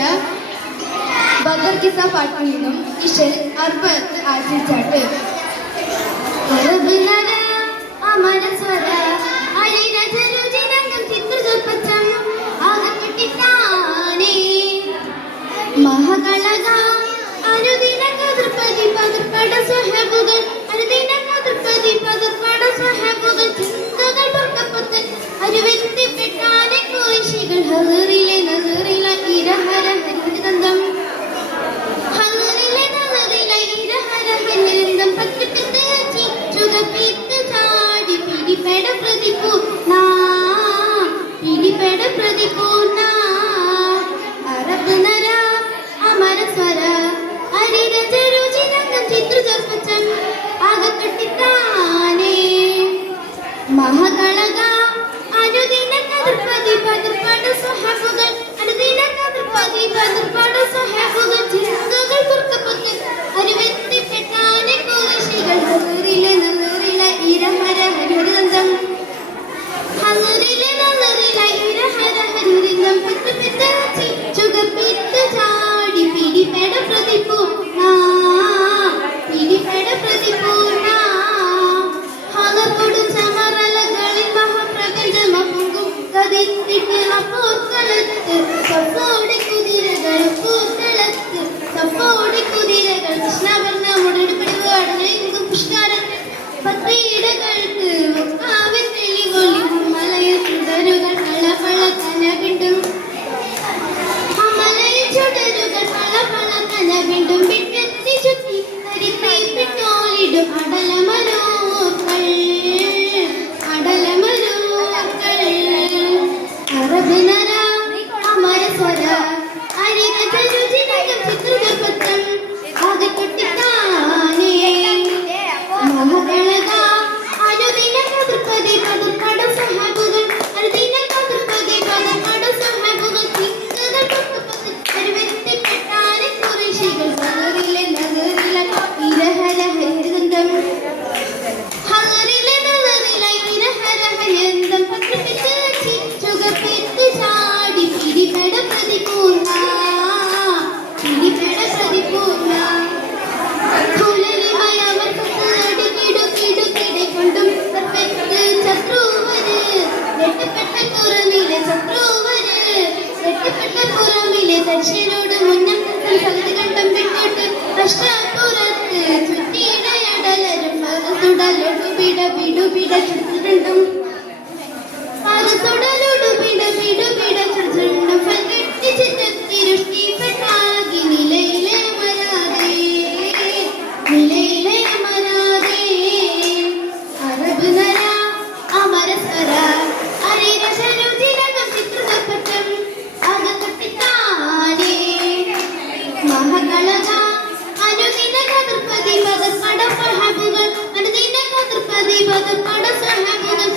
ആരംഭിച്ച ബദർ കിസ പാട്ടിൽ നിന്നും ഇഷൽ അർബത്ത് ആശിച്ചാട്ട് അമരസ്വര അഴിന ജനുജിനകം ചിത്രചൊപ്പച്ചം ആകപ്പെട്ടിട്ടാനേ മഹ పెడ ప్రతిపు నా ఇది పెడ ప్రతిపు నా. പൂക്കളത്ത് സഫോടെ കുതിരകൾ പൂക്കളത്ത് സഫോടെ കുതിരകൾ. കൃഷ്ണ وربنا മനുഷ്യരോട് മുന്നം സംസംഗതി കണ്ടം വിട്ടിട്ട് പ്രശ്നപ്പുറത്ത് ചുറ്റിയിടയടലരും തുടലും പിട പിടു പിട ചുറ്റിട്ടുണ്ടും പടം സഹാബുകൾ അനുദീന പദം പടം സഹാബുകൾ